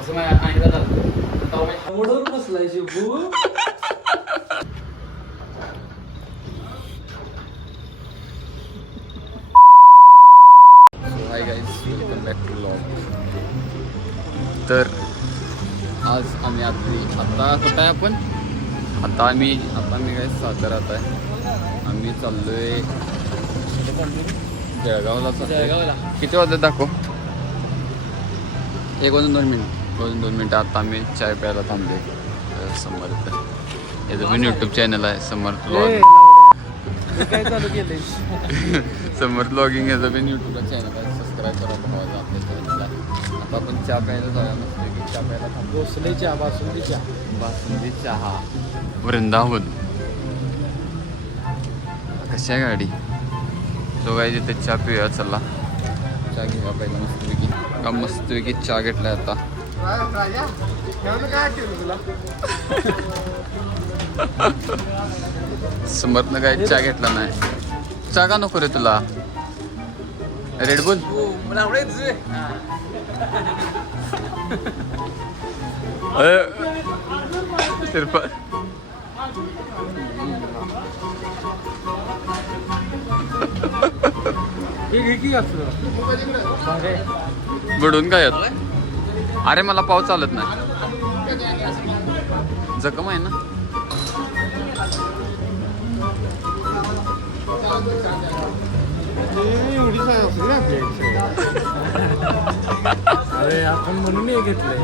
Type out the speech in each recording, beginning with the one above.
असं माझ्या सांगितलं झालं आवडवर बसलाय Shibu. Hi guys, welcome back to vlog. तर आज आम्ही आता कुठं आहे आपण? आता मी काय साताऱ्यात आहे. आम्ही चाललोय जळगावला. किती वाजले दाखव? 1 वाजून 2 मिनिट. आता आम्ही चाय प्यायला थांबले समर्थ. याचं पण यूट्यूब चॅनल आहे समर्थ व्लॉग. काय चालू केलंय? समर्थ व्लॉगिंग याचं पण यूट्यूबला चॅनल आहे. सबस्क्राईब करा भावाला आपल्या चॅनलला. आता आपण चहा प्यायला जाऊया. मस्त चहा प्यायला थांबलो. भोसले चहा, बासुंदी चहा वृंदावन. कशी आहे गाडी? तो काय तिथे चहा पिऊया. चला चहा घेऊया पहिला मस्तपैकी चहा घेतलाय आता. समर्थनं काय चहा घेतला नाही. चहा का नको रे तुला? रेडबुल बुडून काय येत? अरे मला पाऊस चालत नाही. जखम आहे ना. अरे आपण म्हणून हे घेतलंय.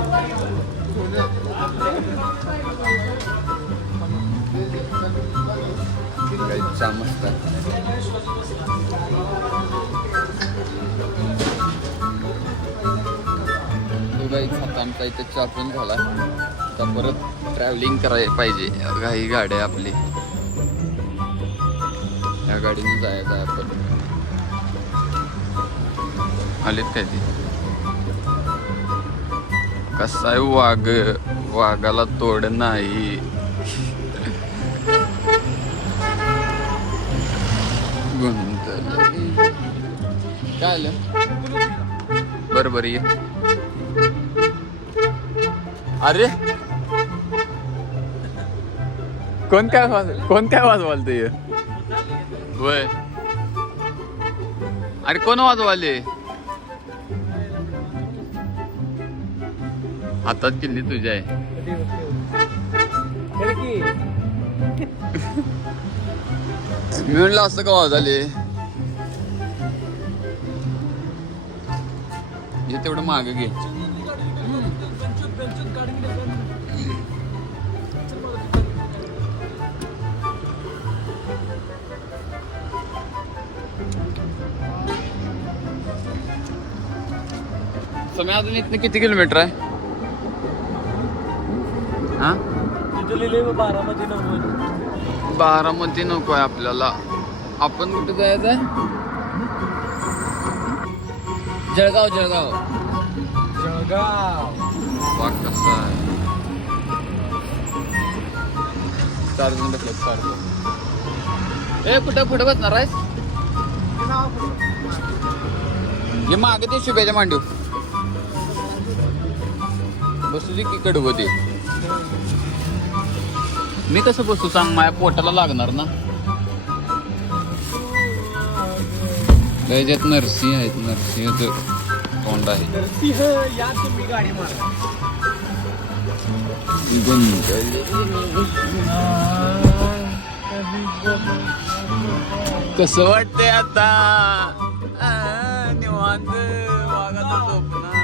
चहा मस्त आहे. आता आमचा इथे चहा पण झाला. आता परत ट्रॅव्हलिंग करायला पाहिजे. काही गाड्या आपली या गाडीने जायचं आहे आपण. आलेत काय ती? कसा आहे वाघाला तोड नाही. काय आलं? बरोबर ये. अरे कोण काय वाजवाल ते? वय अरे कोण वाजवाले? हातात किल्ली तुझ्या आहे. मी म्हणलं असं का वाजवाले? हे तेवढं मागे घे. समय अजून इथनं किती किलोमीटर आहे? हा, बारामती नको आहे आपल्याला. आपण कुठे जायचं आहे? जळगाव. वाघ कसा आहे? 4 जण बसले. 4 जण. ए कुठं पुढे बसणार आहेस? हे मागे ते शुभ्याच्या मांडू बसू दे की कडवं ते. मी कसं बसू सांग? माझ्या पोटाला लागणार ना. त्याच्यात नरसिंह आहेत. नरसिंहाचं तोंड आहे. कसं वाटतंय आता? निवांत वाघाला झोपणार.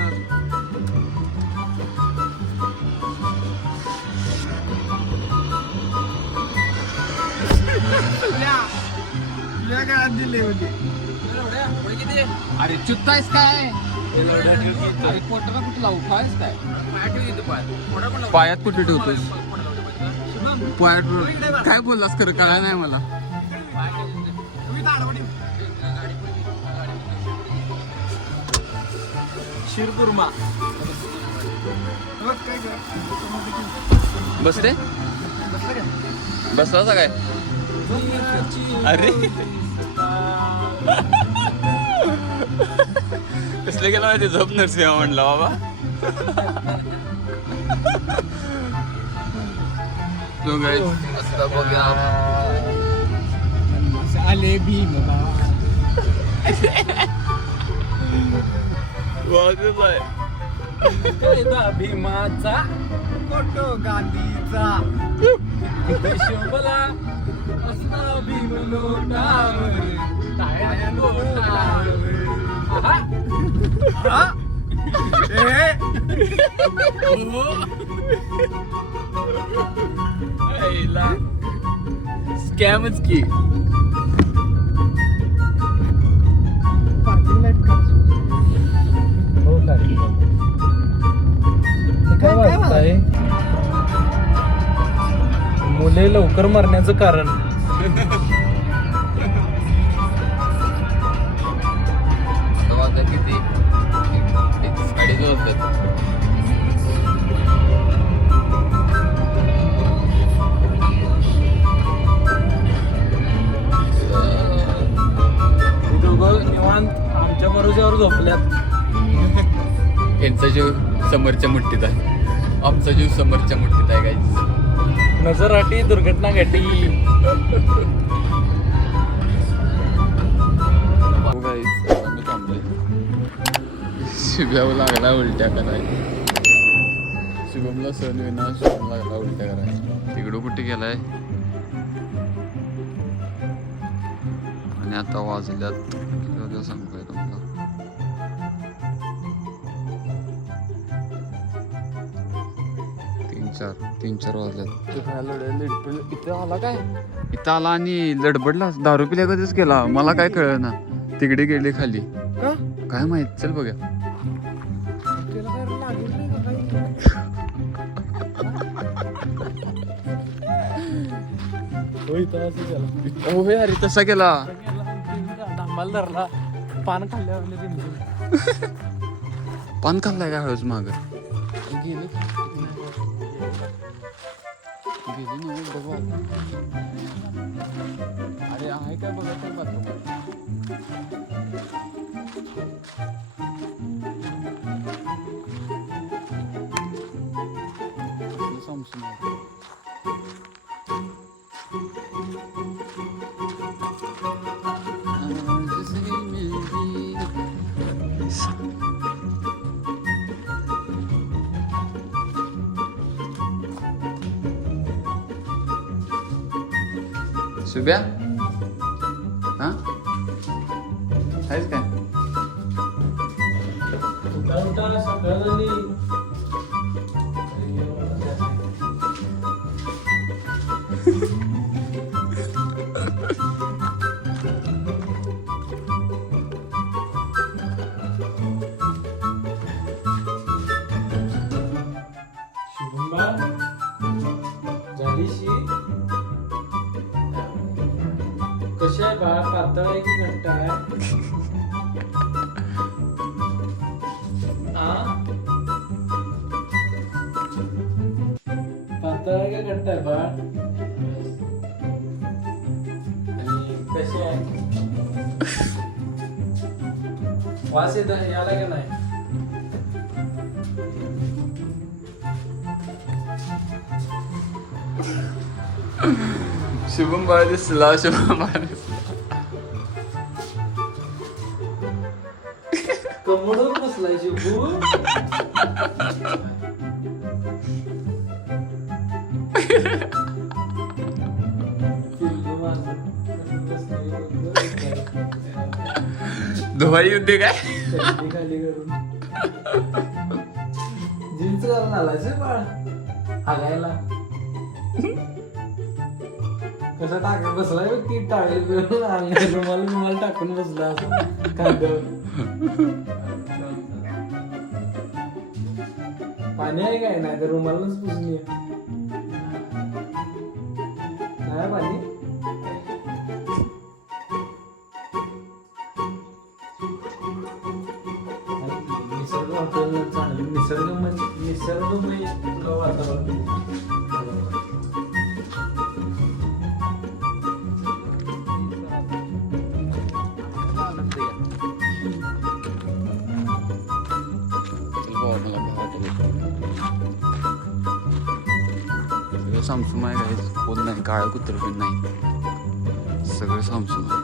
अरे चुत्तायस काय? अरे पोटाला कुठं लावू? खायच काय? पायात कुठे ठेवतोस? पायात काय बोललास? खरं कळाय नाही मला. शिरकुर्मा बसते. बसला काय? अरे कसले गेला माहिती? झोप नरसिंह म्हणला बाबा. तो guys, आता बघा आले भीम वाजत आहे. भीमाचा फोटो गांधीचा शोभला असता भीम लोटावर टाळ्या लोटावर. स्कॅमच की. काय वाजताय? मुले लवकर मरण्याचं कारण. आता वाजता किती? 1:30 वाजतात. दोघं निवांत आमच्या बरोबर झोपल्यात. यांचा जीव समोरच्या मुठ्ठीत आहे, आमचा जीव समोरच्या मुठ्ठीत आहे गाईज. नजर आटी दुर्घटना घटी. आम्ही थांबलोय. शुभ्याला लागला उलट्या कराय. शुभमला सण विना शुभम लागला उलट्या कराय. तिकडं कुठे गेलाय. आणि आता वाजल्यात किती सांगतोय तुम्हाला. 3-4 वाजल्यात. इथे आला काय? इथं आला आणि लडबडला. दारू पिल्या कधीच केला मला काय कळलं ना. तिकडे गेले खाली. का? काय माहित. चल बघा. त्याला काय लागेल नाही का काही? हो अरे तसा केला. डांबाला धरला. पान खाल्ल्यावर पान खाल्लाय काय हळूच माग गेलं. गेली ना बघा. अरे आहे काय बघा काय बाथरूम. शुभ्या हा आहेस काय. कशी आहे बा? पातळ आहे की घट्ट आहे? पातळ आहे का घट्ट आहे बा? आणि कशी आहे? वास येत याला का नाही? शुभम बाळ दिसला. शुभम बाळ दिसला. कमोडवर बसलाय शिबू. धुवाई होते काय. खाली करून जीन्स घालून आलायच बाळ हागायला. कसा टाकत बसलाय की टाळी रुमाल टाकून बसला असं कांद्यावर. पाणी आहे काय? नाही तर रुमालच पुसली नाही पाणी. निसर्ग आपल्याला चांगलं. निसर्गमय वातावरण. मला सगळं सामसूम आहे काय, कोण नाही, काळं कुत्र पण नाही, सगळं सामसूम आहे.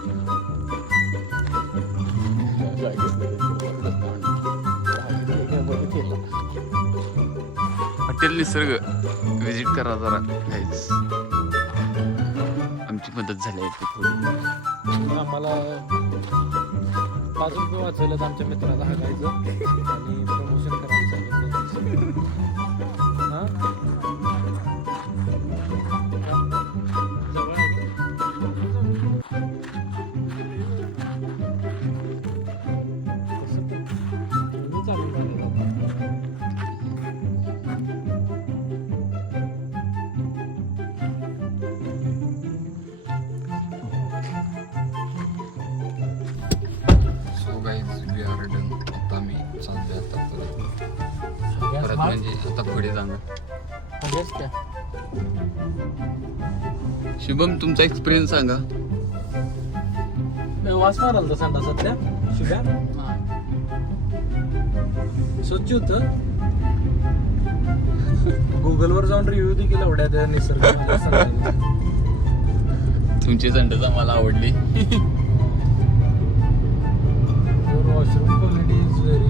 हॉटेल निसर्ग विजिट करा जरा काहीच. आमची मदत झाली आहे थोडी. आम्हाला 5 रुपये वाचवलं आमच्या मित्राला हाकायचं आणि प्रमोशन करायचं सांगितलं. हां जवळ आहे मी चालू झालं. So guys we are done. आता मी चालतोय आता परत म्हणजे आता पुढे जाणार. शुभम तुमचा एक्सपिरियन्स सांगा. वास माराल तर संडा सध्या शुभ्या स्वच्छ होतं. गुगलवर जाऊन रिव्ह्यू देखील एवढ्या त्या निसर्ग तुमची संडस आम्हाला आवडली. Washroom quality is very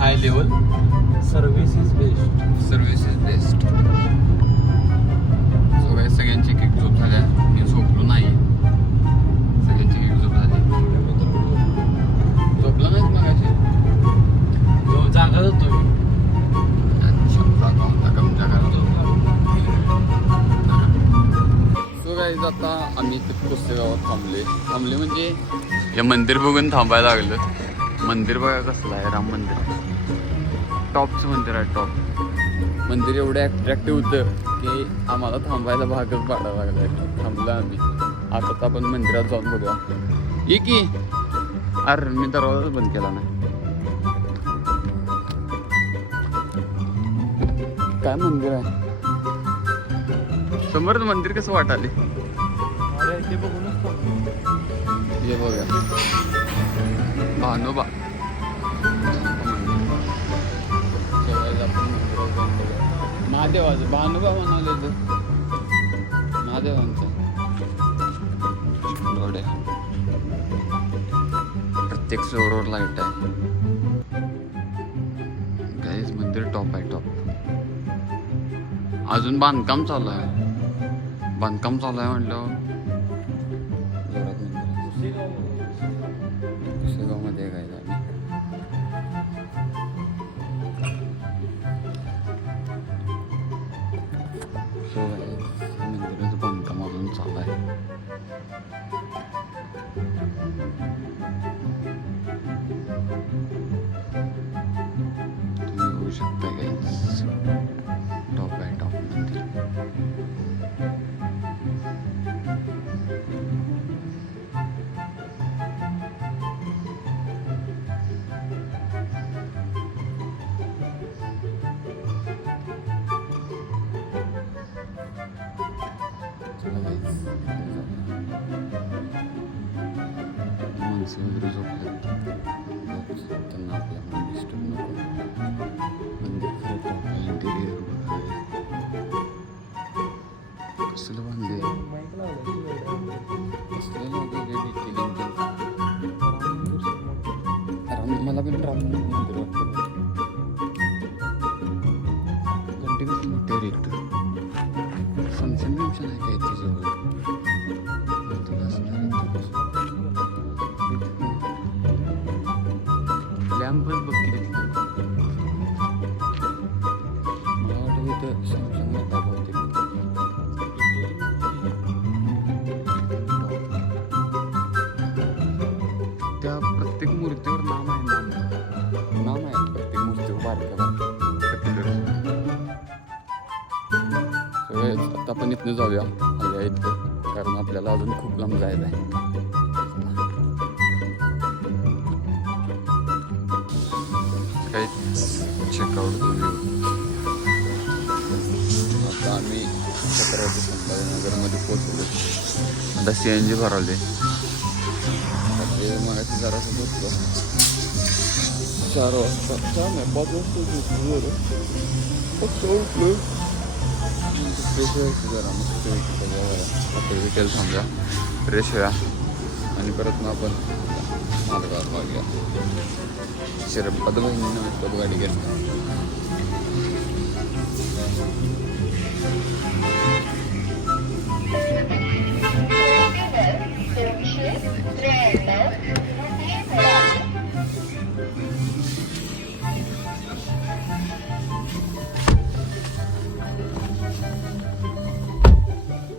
high level, service is best. Service is best. So काय सगळ्यांची एक झोप झाल्या, मी झोपलो नाही. सगळ्यांची एक झोप झाली. झोपला नाहीच मग अशी जागा होतो मी. अच्छा जागा होता कम जागा. सो गाईज आता आम्ही पुस्तगावात थांबले म्हणजे हे मंदिर बघून थांबायला लागलं. मंदिर बघा कसलं आहे, राम मंदिर टॉपचं मंदिर आहे. टॉप मंदिर एवढं ॲट्रॅक्टिव्ह होतं की आम्हाला थांबायला भागच पाडायला लागला. थांबलं आम्ही. आता आपण मंदिरात जाऊन बघूया. ये की अरे मी दरवाजाच बंद केला नाही. काय मंदिर आहे समोरच मंदिर कसं वाटाले. अरे ते बघूनच हे बघा भानोबा. महादेवाचं भानोबा म्हणाले तर महादेवांचं डोळे. प्रत्येक फ्लोअरवर लाईट आहे. गाईज मंदिर टॉप आहे टॉप. अजून बांधकाम चालू आहे. बांधकाम चालू आहे म्हटलं पुसेगावमध्ये काय झालं. मंदिराचं बांधकाम अजून चालू आहे. तुम्ही बघू शकता काही टॉप आहे टॉप मंदिर. माणसं वगैरे झोपल्यात. त्यांना आपल्या डिस्टर्ब नको. मंदिर खरं टॉप आहे. इंटिरियर कसलं बांधले कसलं लोक मला पण राम मंदिर वाटतं. घंटे कसं मोठे येतं. फंक्शन बिंक्शन आहे काय त्याच्यावर. लॅम्पच बघ किती. मला वाटतं इथं सॅमसंग होता बहुतेक. त्या प्रत्येक मूर्तीवर नाम आहे. नाम आहे प्रत्येक मूर्तीवर बारक्या आता आपण इथनं जाऊया आल्या इथं, कारण आपल्याला अजून खूप लांब जायचं आहे. काही चेकआउट करू. आता आम्ही छत्रपती संभाजीनगरमध्ये पोचलो. आता CNG भरवले. ते मगाशी जरासं झोपलं. 4 वाजता 4 नाही 5 वाजता झोपलो. फक्त उठलो फ्रेश व्हायचं जरा मस्त हॉटेल थांबूया फ्रेश व्हा आणि परत मग आपण मार्गावर लागूया शिरपत बहिणीनं गाडी घेतली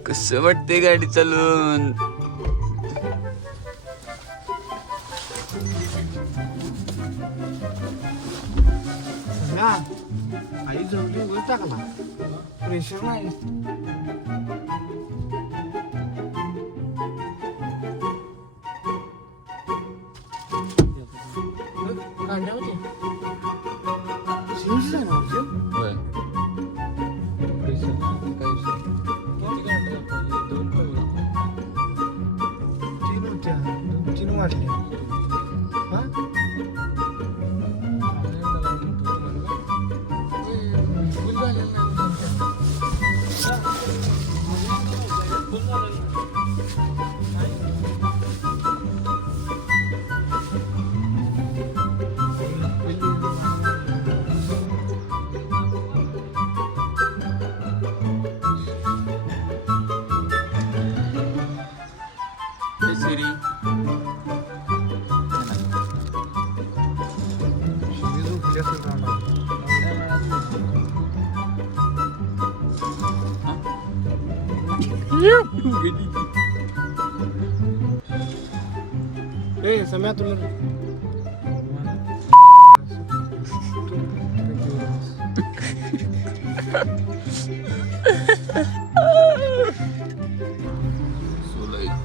कसं वाटते गाडी चालून आई जमली उगाच टाकला प्रेशर नाही कांद्यामध्ये शिवशी आहे ना होय प्रेशर काय तीन होत्या 2-3 वाटल्या हा सिरी सम्या तुला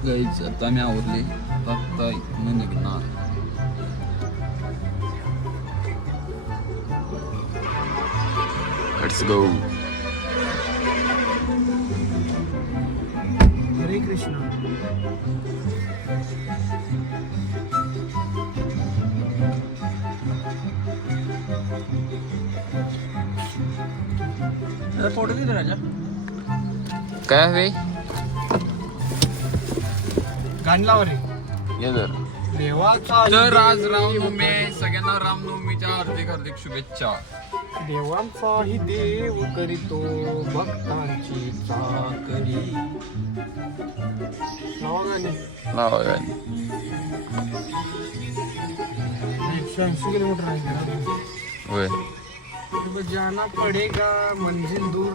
गाईच आता मी आवरले आता इथनं निघणार लेट्स गो हरे कृष्ण फोटो किती राजा काय हवे गाणी लावा रे ये जर देवाचा तर आज रामनवमी आहे सगळ्यांना रामनवमीच्या हार्दिक हार्दिक शुभेच्छा देवांचाही देव करीतो भक्तांची चाकरी लावा गाणी लावा गाणी 180 किलोमीटर आहे होय अब जाना पडेगा मंजिल दूर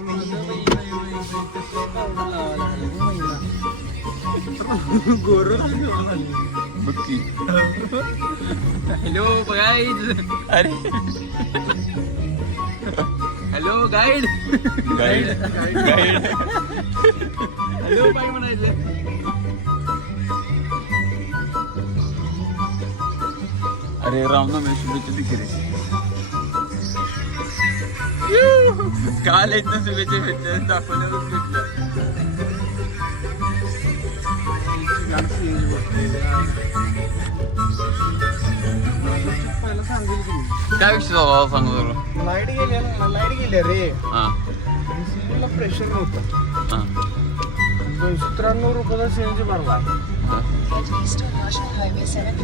गोर बक्की हॅलो गाईड अरे hello guide guide guide hello बाई म्हणायचं अरे रामनवमी शुभेच्छा दिली काल इथं शुभेच्छा भेटल्या दाखवल्यावर भेटल्या पहिला सांगेल की काय विषय झाला सांगू जरा लाईट गेले रे हां सीबीला प्रेशर नव्हतं हां 293 रुपयाचा सीएनजी भरला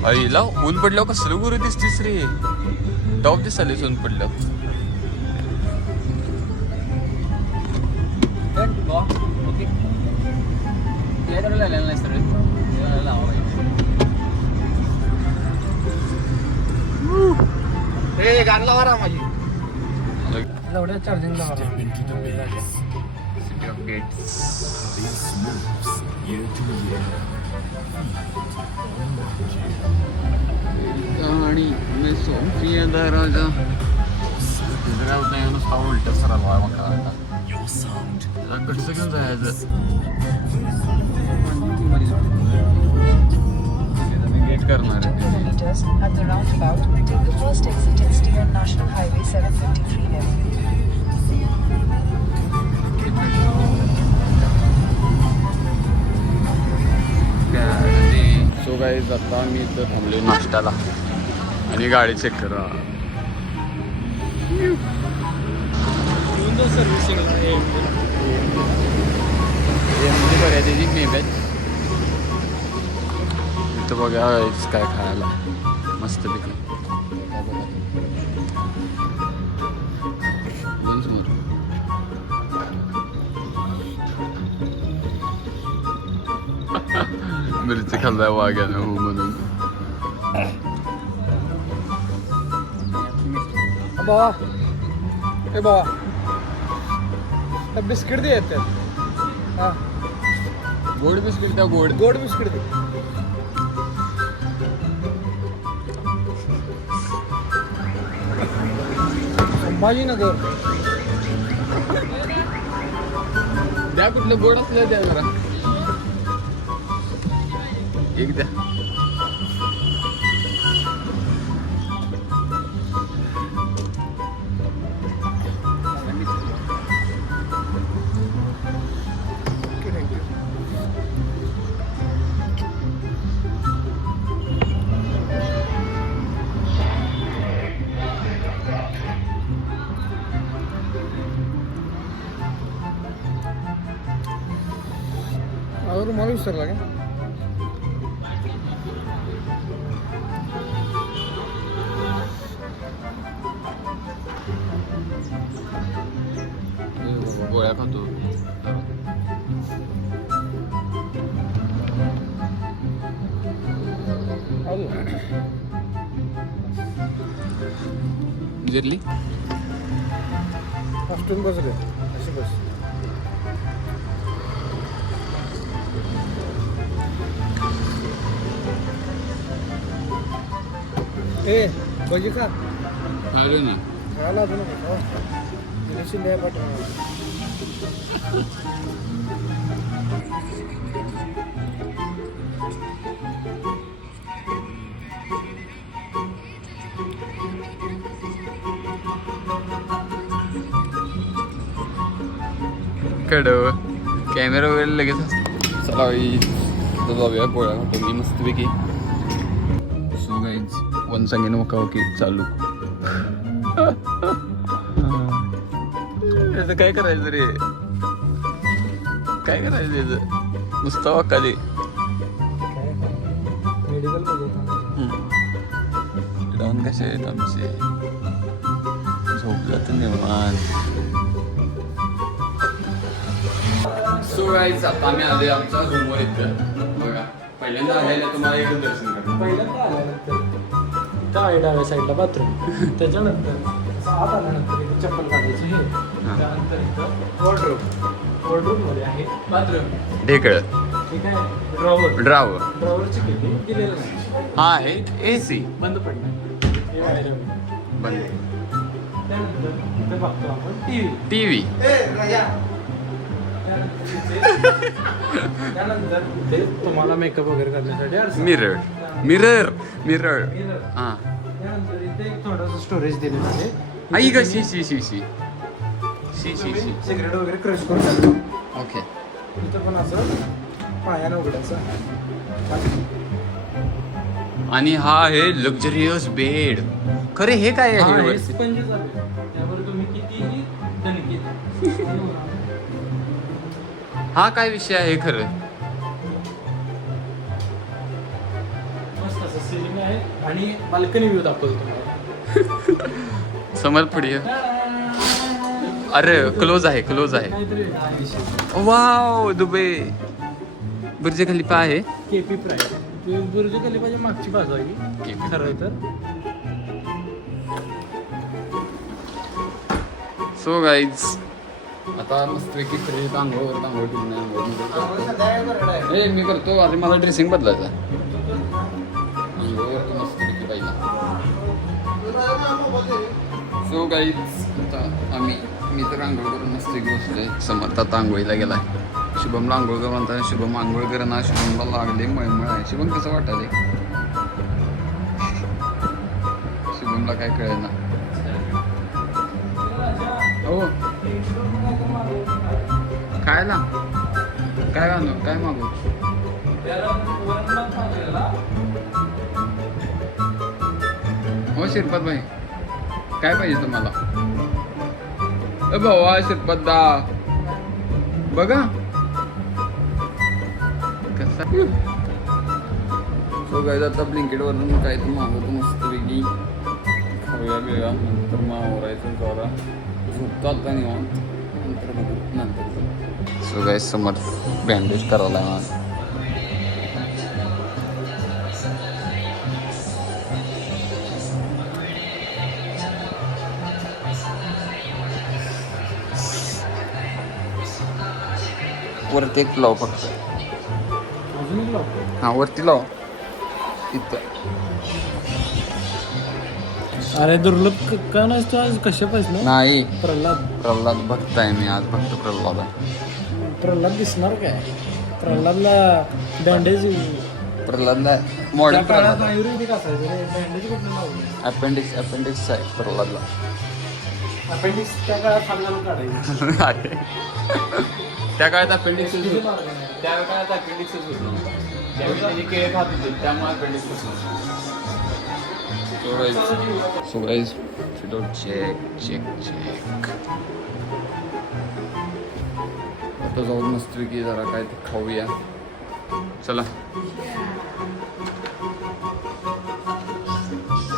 आईला ऊन पडल्यावर कसलं गुरु दिसतीस रे टॉप दिसालीस ऊन पडल्यावर गाणं लावा रा माझी एवढ्या चार्जिंग लावा सिटी ऑफ गेट्स कहाणी में सोफिया दरवाजा इधर होता है नुसता उलट सरळ व्हाय मग आता कसं घेऊन जायचं गेट करणार आहे Kilometers at the roundabout, take the first exit and stay on National Highway 753 left. So guys आता मी इथं थांबले नाश्त्याला आणि गाडी चेक करा सर्व्हिसिंग म्हणजे बऱ्या त्याची मेब्यात इथं बघा काय खायला मस्तपैकी मिरची खाल्लाय वाघ्यानं हो म्हणून बाबा ए बाबा बिस्किट दे येतात हा गोड बिस्किट द्या गोड गोड बिस्किट दे संभाजीनगर द्या कुठलं गोड असलं द्या जरा एक द्या रुमाल विसरला का गोळ्या खातो जिरली फास्टून बसले अशी बस ए बजी का अरे ना खायला अजून शिंदे पाठवणार कडं कॅमेरा वगैरे लगेच असतो चला तर जाऊया गोळ्या खातो मी मस्तपैकी सो गाईज वन सांगेन वकावकी चालू याचं काय करायचं रे काय करायचं याचं नुसतं वकाली मेडिकल डाऊन कसे आहेत आमचे झोपला तर निवांत सो गाईज आता आम्ही आले आमच्या रूमवर इथं बघा पहिल्यांदा आलेलं तुम्हाला एक दर्शन करतो पहिल्यांदा आल्यानंतर इथं आहे डाव्या साईडला बाथरूम त्याच्यानंतर असं आत आल्यानंतर इथं चप्पल काढायचं हे त्यानंतर इथं वॉर्डरोब मध्ये आहे बाथरूम ढेकळ ठीक आहे ड्रॉवर ड्रॉवरची किल्ली दिलेलं नाही हा आहे AC बंद पडलं हे बाहेर बंद त्यानंतर इथं बघतो आपण TV त्यानंतर इथे तुम्हाला मेकअप वगैरे करण्यासाठी आरसा. Mirror Mirror. हा त्यानंतर इथे एक थोडंसं स्टोरेज दिलेलं आहे आई का शी सिगरेट वगैरे क्रश करू शकतो ओके इथं पण असं पायानं उघडायचं आणि हा आहे लक्झरियस बेड खरे हे काय आहे वरती? स्पंजेस आहे त्यावर तुम्ही कितीही दणकीत हा काय विषय आहे खरं मस्त असं सिलिंग आहे आणि बाल्कनी व्ह्यू दाखवतो तुम्हाला समोर पुढे अरे क्लोज आहे काहीतरी वाव दुबई बुर्ज खलिफा आहे केपी प्राईड बुर्ज खलिफाच्या मागची बाजू आहे KP. खरं तर सो गाईज आता मस्तपैकी फ्रीज आंघोळ ए मी करतो आता मला ड्रेसिंग बदलायचं आंघोळ करतो मस्तपैकी पहिला सो गाईज आता मी तर आंघोळ करून मस्तपैकी बसतोय समर्थ आता आंघोळीला गेलाय शुभमला आंघोळ करून म्हणता शुभम आंघोळ करणं शुभमला लागले मळमळ आहे शुभम कसं वाटायले शुभमला काय कळेना हो खायला काय आणू काय मागू हो शिरपत भाई काय पाहिजे तुम्हाला ए भावा शिरपत दा बघा कसा सो गाईज आता ब्लिंकेटवरून काय तर मागवतो मस्तपैकी खाऊया बिया नंतर मग आवरायचं जरा झोपतो आता निवांत नंतर बघू नंतर सो गाईज समोर बँडेज करायला आहे मला वरती एक लाव फक्त अजून एक लावतो. हां वरती लाव इथं अरे दुर्लभ का नसतो आज कशा पाहिजे नाही प्रल्हाद भक्त आहे मी आज भक्त प्रल्हाद आहे प्रल्हाद दिसणार काय प्रल्हादला बँडेज प्रल्हादला मॉडेल प्रल्हाद आयुर्वेदिक असायचं रे बँडेज कुठलं लावलं अपेंडिक्स आहे प्रल्हादला अपेंडिक्स त्या काळात खाल्ल्यानं काढायचं अरे त्या काळात अपेंडिक्स किती मार्ग नाही. त्या काळात अपेंडिक्सच होत नव्हतं त्यावेळी त्याचे केळे खात होते त्यामुळे अपेंडिक्सच सो गाईज चेक आता जाऊन मस्तपैकी जरा काय ते खाऊया चला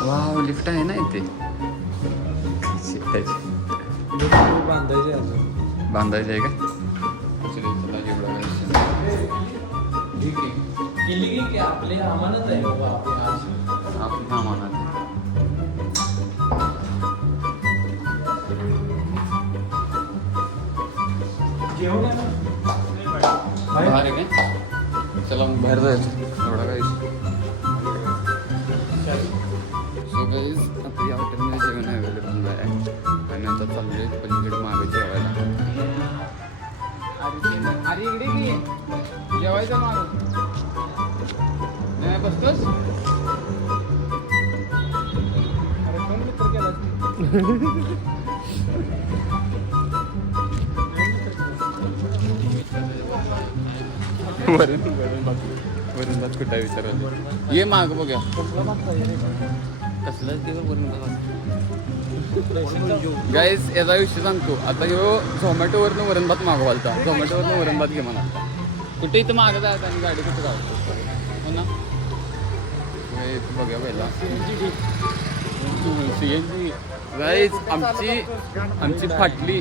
वाव लिफ्ट आहे ना इथे बांधायचे अजून बांधायचं आहे का चला जेवढं ठीक आहे केली की आपले अमानत आहे बाबा आपले आज आपण हा म्हणा जेवण आहे ना बाहेर आहे काय चला मग बाहेर जायचं एवढा काय सो गाईज आता या हॉटेलमध्ये जेवण अवेलेबल नाही आहे आणि आता चालू आहे पलीकडे मागे जेवायला अरे इकडे की जेवायचं मागं नाही बसतोस अरे कोण मित्र केला वरून भात कुठं आहे विचारायला ये माग बघा कसला मागता कसलाच दिवस वरून गाईज याचा विषय सांगतो आता ह्यो झोमॅटोवरनं वरण भात मागवालता झोमॅटोवरनं वरण भात घे मला कुठे इथं मागं जायचं आणि गाडी कुठं गावतो हो ना हे इथं बघा पहिला CNG गाईज आमची फाटली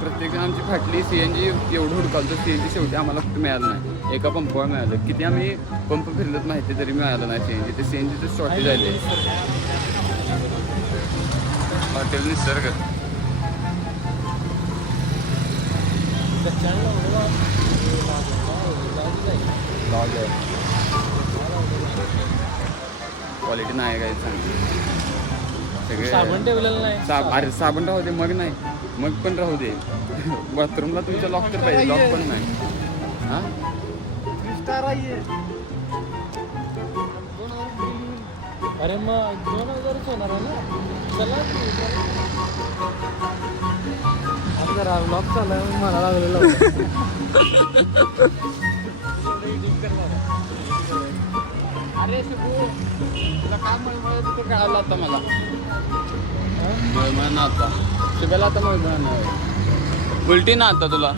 प्रत्येक आमची फाटली CNG एवढं हुडकालतो CNG शेवटी आम्हाला कुठं मिळालं नाही एका पंपावर मिळालं किती आम्ही पंप फिरलत माहिती तरी मिळालं नाही CNG ते CNGचं शॉर्टेज झाले हॉटेल निसर्ग क्वालिटी नाही काय चांगली सगळे साबण ठेवलेलं नाही अरे साबण राहू दे मग नाही मग पण राहू दे बाथरूमला तुमच्या लॉक तर पाहिजे लॉक पण नाही हां अरे मग 2000च होणार आहे ना चला आता जरा लॉक चालू आहे मला लागलेलं अरे तुला काय मळमळ कळालं आता मला मळमळ ना आता शिकायला आता मळमळ नाही उलटी ना आता तुला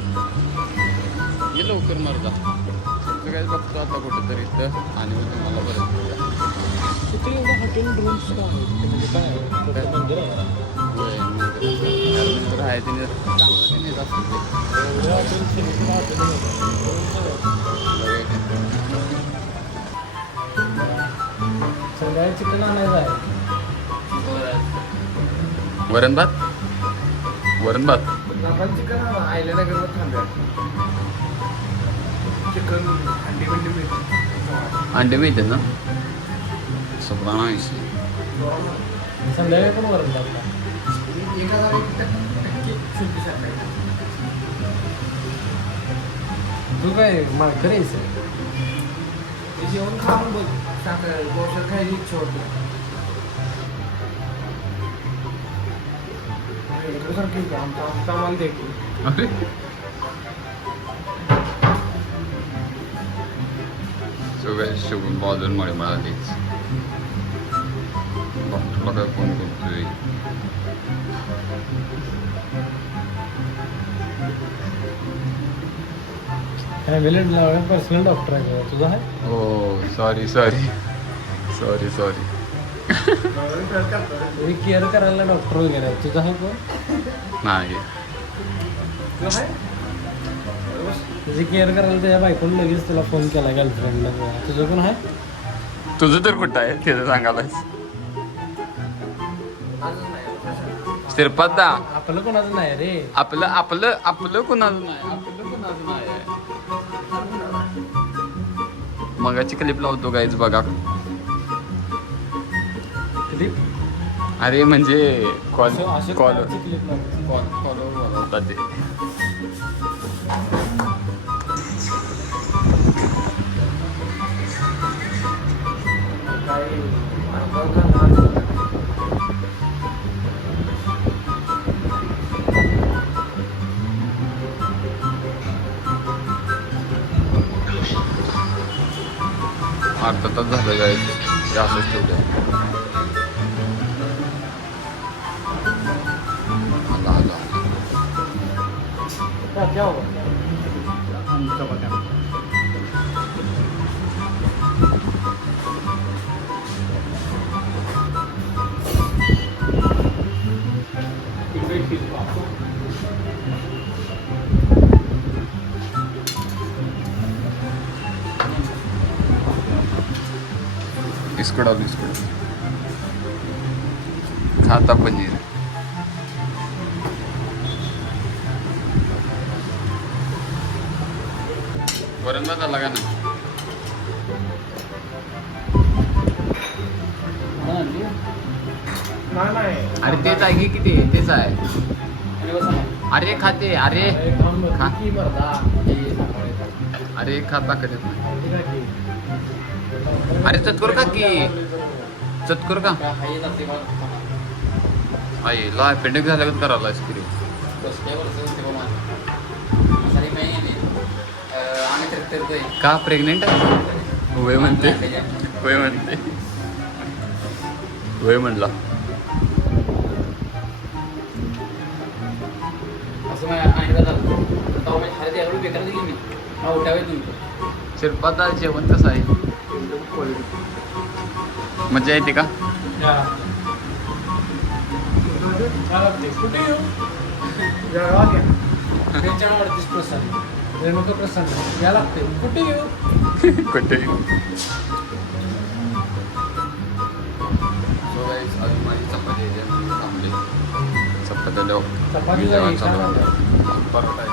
ये लवकर मरता काय बघतो आता कुठेतरी इथं आणि मग तुम्हाला परत तिथे एवढं हॉटेल रूम्स का आहेत म्हणजे काय आहे मंदिर आहे आहे तिने चांगलं ते नेत असते एवढं सगळ्या चिकन आणायचं आहे वरण भात आपण चिकन आयल्यानगरला थांबूया चिकन अंडी बिंडी मिळते अंडे मिळते ना सगळं नाही संध्याकाळी पण वरण टाकला एका तू काय माळकर आहेस ते जेवण खाऊन बघ साखर गोष्ट खायची इच्छा होती सारखी आमचा आम्हाला देखील अरे सगळ्या शिवून बाजूंमुळे मला तेच डॉक्टरला काय फोन करतोय फॅमिलीला पर्सनल डॉक्टर आहे का? तुझा आहे? हो sorry sorry sorry sorry. Care करायला डॉक्टर वगैरे आहे. तुझा आहे कोण? नाही तुझी केअर करायला त्याच्या बायकोने लगेच तुला फोन केला गर्लफ्रेंडला. तुझं कोण आहे? तुझं तर कुठं आहे ते सांगायलाच. श्रीपादा आपलं कोणाचं नाही रे. आपलं आपलं आपलं कुणाचं नाही. आपलं कुणाचं नाही. मगाची क्लिप लावतो गाईज बघा. क्लिप अरे म्हणजे कॉल अशा कॉल प्रकारची क्लिप लावतो. कॉल होता ते. अर्धा तास झालं काय ते असंच ठेवलं. आला आला क्या होगा? इसकडा खाता पनीर. वरण भात आला का नाही? अरे तेच आहे की किती तेच आहे. अरे खाते अरे खा. अरे खाता कधी अरे चतकोर का की चतकोर का आईला अपेंडिक्स झाल्यागत करायला आईस्क्रीम. का प्रेग्नेंट आहे? वय म्हणते वय म्हणते वय म्हणला. शिरपादा जेवण कसं आहे? मजा येते का? कुठे येऊ? त्यांच्यावरतीच प्रसन्न रेणुका प्रसन्न या लागते. कुठे येऊ? कुठे अजून माझी चपाती थांबली. चपात्या चपाती जेवण झाली, चालू छान परोठा आहे.